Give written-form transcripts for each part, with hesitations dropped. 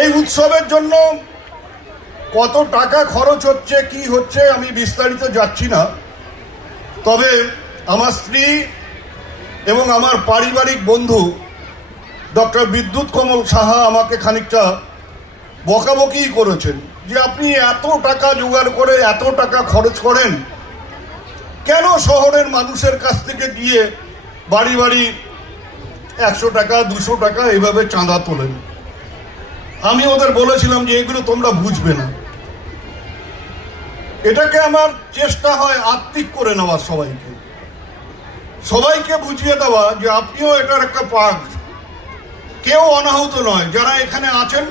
এই উৎসবের জন্য কত টাকা খরচ হচ্ছে কি হচ্ছে আমি বিস্তারিত যাচ্ছি না, তবে আমার স্ত্রী এবং আমার পারিবারিক বন্ধু ডক্টর বিদ্যুৎ কমল সাহা আমাকে খানিকটা বকাবকি করেছেন যে আপনি এত টাকা জোগাড় করে এত টাকা খরচ করেন কেন শহরের মানুষের কাছ থেকে গিয়ে বাড়ি বাড়ি 100 টাকা 200 টাকা এইভাবে চাঁদা তোলেন। আমি ওদের বলেছিলাম যে এগুলো তোমরা বুঝবে না, এটাকে আমার চেষ্টা হয় আত্মিক করে নেওয়া, সবাইকে বুঝিয়ে দেওয়া যে আপনিও এটার একটা পার্ট, কেউ অনাহত নয়। যারা এখানে আছেন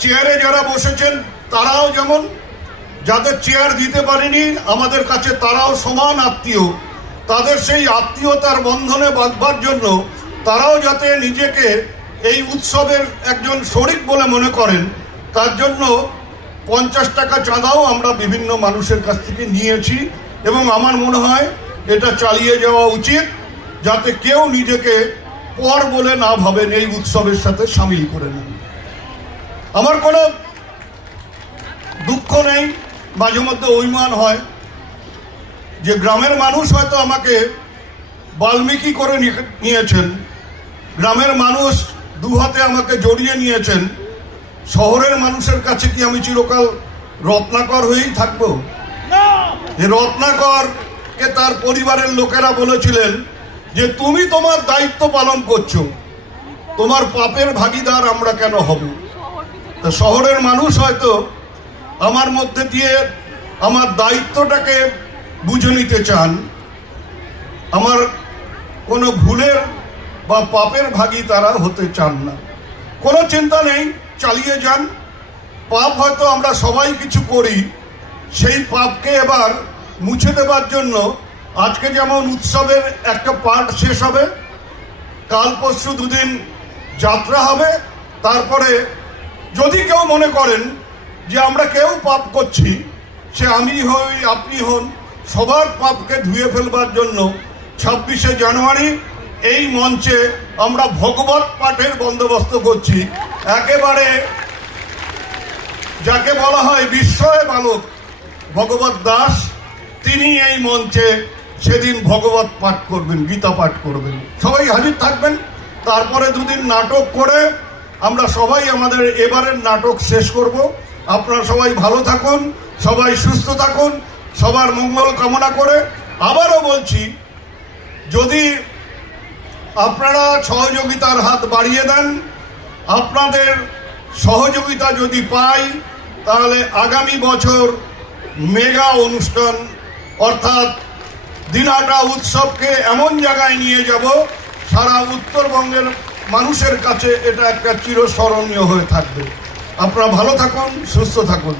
চেয়ারে যারা বসেছেন তারাও যেমন, যাদের চেয়ার দিতে পারেনি আমাদের কাছে তারাও সমান আত্মীয়, তাদের সেই আত্মীয়তার বন্ধনে বাঁধবার জন্য তারাও যাতে নিজেকে এই উৎসবের একজন শরিক বলে মনে করেন, তার জন্য 50 টাকা চাঁদাও আমরা বিভিন্ন মানুষের কাছ থেকে নিয়েছি এবং আমার মনে হয় এটা চালিয়ে যাওয়া উচিত, যাতে কেউ নিজেকে পর বলে না ভাবেন, এই উৎসবের সাথে সামিল করে নেন। আমার কোনো দুঃখ নেই, মাঝে মধ্যে অভিমান হয় যে গ্রামের মানুষ হয়তো আমাকে বাল্মীকি করে নিয়েছেন, গ্রামের মানুষ দুহাতে আমাকে জড়িয়ে নিয়েছেন। শহরের মানুষের কাছে কি আমি চিরকাল রত্নাকর হয়েই থাকবো? যে রত্নাকরকে তার পরিবারের লোকেরা বলেছিলেন যে তুমি তোমার দায়িত্ব পালন করছো, তোমার পাপের ভাগীদার আমরা কেন হব? তা শহরের মানুষ হয়তো আমার মধ্যে দিয়ে আমার দায়িত্বটাকে বুঝে নিতে চান, আমার কোনো ভুলের বা পাপের ভাগী তারা হতে চান না। কোনো চিন্তা নেই, চালিয়ে যান। পাপ হয়তো আমরা সবাই কিছু করি, সেই পাপকে এবার মুছে দেবার জন্য আজকে যেমন উৎসবের একটা পার্ট শেষ হবে, কাল পরশু দুদিন যাত্রা হবে, তারপরে যদি কেউ মনে করেন যে আমরা কেউ পাপ করছি, সে আমি হই আপনি হন, সবার পাপকে ধুয়ে ফেলবার জন্য 26শে জানুয়ারি এই মঞ্চে আমরা ভগবত পাঠের বন্দোবস্ত করছি। একেবারে যাকে বলা হয় বিস্ময় বালক ভগবত দাস, তিনি এই মঞ্চে সেদিন ভগবত পাঠ করবেন, গীতা পাঠ করবেন। সবাই হাজির থাকবেন। তারপরে দুদিন নাটক করে আমরা সবাই আমাদের এবারের নাটক শেষ করব। আপনারা সবাই ভালো থাকুন, সবাই সুস্থ থাকুন, সবার মঙ্গল কামনা করে আবারও বলছি, যদি আপনারা সহযোগিতার হাত বাড়িয়ে দেন, আপনাদের সহযোগিতা যদি পাই, তাহলে আগামী বছর মেগা অনুষ্ঠান অর্থাৎ দিনহাটা উৎসবকে এমন জায়গায় নিয়ে যাব, সারা উত্তরবঙ্গের মানুষের কাছে এটা একটা চিরস্মরণীয় হয়ে থাকবে। আপনারা ভালো থাকুন, সুস্থ থাকুন।